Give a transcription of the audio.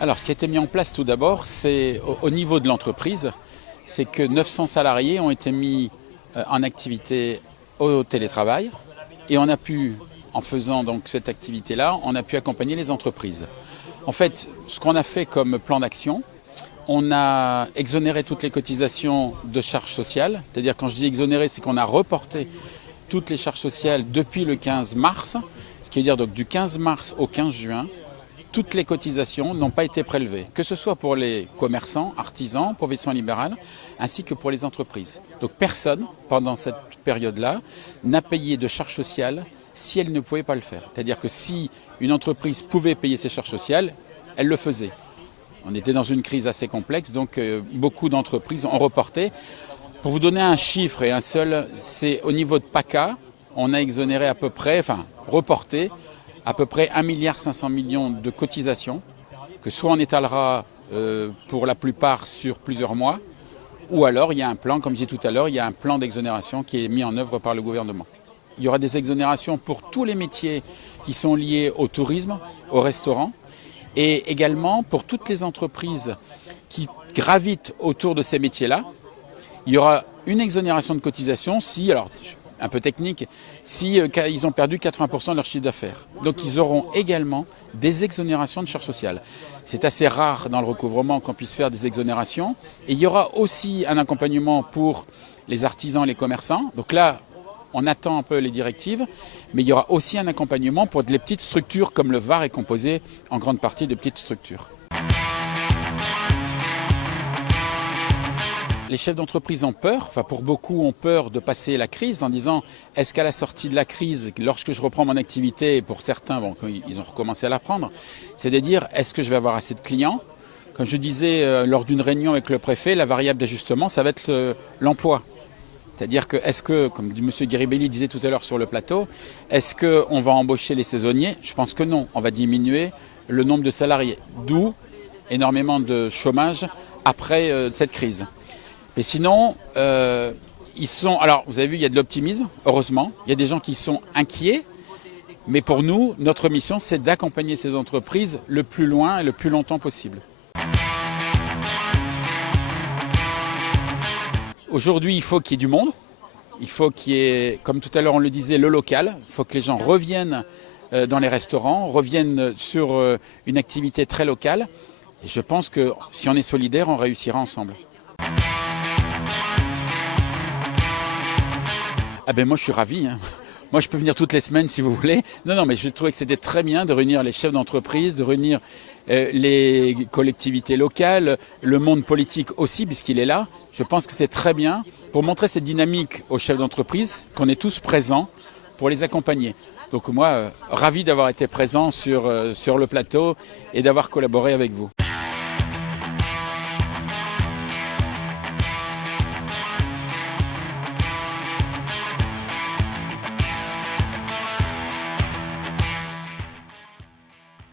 Alors, ce qui a été mis en place tout d'abord, c'est au niveau de l'entreprise, c'est que 900 salariés ont été mis en activité au télétravail et on a pu, en faisant donc cette activité-là, on a pu accompagner les entreprises. En fait, ce qu'on a fait comme plan d'action, on a exonéré toutes les cotisations de charges sociales, c'est-à-dire quand je dis exonéré, c'est qu'on a reporté toutes les charges sociales depuis le 15 mars, ce qui veut dire donc du 15 mars au 15 juin, toutes les cotisations n'ont pas été prélevées, que ce soit pour les commerçants, artisans, professions libérales, ainsi que pour les entreprises. Donc personne, pendant cette période-là, n'a payé de charges sociales si elle ne pouvait pas le faire. C'est-à-dire que si une entreprise pouvait payer ses charges sociales, elle le faisait. On était dans une crise assez complexe, donc beaucoup d'entreprises ont reporté. Pour vous donner un chiffre et un seul, c'est au niveau de PACA, on a exonéré à peu près, reporté à peu près 1,5 milliard de cotisations, que soit on étalera pour la plupart sur plusieurs mois, ou alors il y a un plan, comme je disais tout à l'heure, il y a un plan d'exonération qui est mis en œuvre par le gouvernement. Il y aura des exonérations pour tous les métiers qui sont liés au tourisme, au restaurant, et également pour toutes les entreprises qui gravitent autour de ces métiers-là. Il y aura une exonération de cotisation si, alors un peu technique, si ils ont perdu 80% de leur chiffre d'affaires. Donc ils auront également des exonérations de charges sociales. C'est assez rare dans le recouvrement qu'on puisse faire des exonérations. Et il y aura aussi un accompagnement pour les artisans et les commerçants. Donc là, on attend un peu les directives, mais il y aura aussi un accompagnement pour les petites structures comme le Var est composé en grande partie de petites structures. Les chefs d'entreprise ont peur, pour beaucoup ont peur de passer la crise en disant est-ce qu'à la sortie de la crise, lorsque je reprends mon activité, et pour certains, ils ont recommencé à la prendre, c'est de dire est-ce que je vais avoir assez de clients? Comme je disais lors d'une réunion avec le préfet, la variable d'ajustement, ça va être l'emploi. C'est-à-dire que, est-ce que, comme M. Gueribelli disait tout à l'heure sur le plateau, est-ce qu'on va embaucher les saisonniers? Je pense que non, on va diminuer le nombre de salariés, d'où énormément de chômage après cette crise. Mais sinon, alors vous avez vu, il y a de l'optimisme, heureusement. Il y a des gens qui sont inquiets. Mais pour nous, notre mission, c'est d'accompagner ces entreprises le plus loin et le plus longtemps possible. Aujourd'hui, il faut qu'il y ait du monde. Il faut qu'il y ait, comme tout à l'heure on le disait, le local. Il faut que les gens reviennent dans les restaurants, reviennent sur une activité très locale. Et je pense que si on est solidaire, on réussira ensemble. Ah ben moi je suis ravi. Moi je peux venir toutes les semaines si vous voulez. Non mais je trouvais que c'était très bien de réunir les chefs d'entreprise, de réunir les collectivités locales, le monde politique aussi puisqu'il est là. Je pense que c'est très bien pour montrer cette dynamique aux chefs d'entreprise, qu'on est tous présents pour les accompagner. Donc moi, ravi d'avoir été présent sur le plateau et d'avoir collaboré avec vous.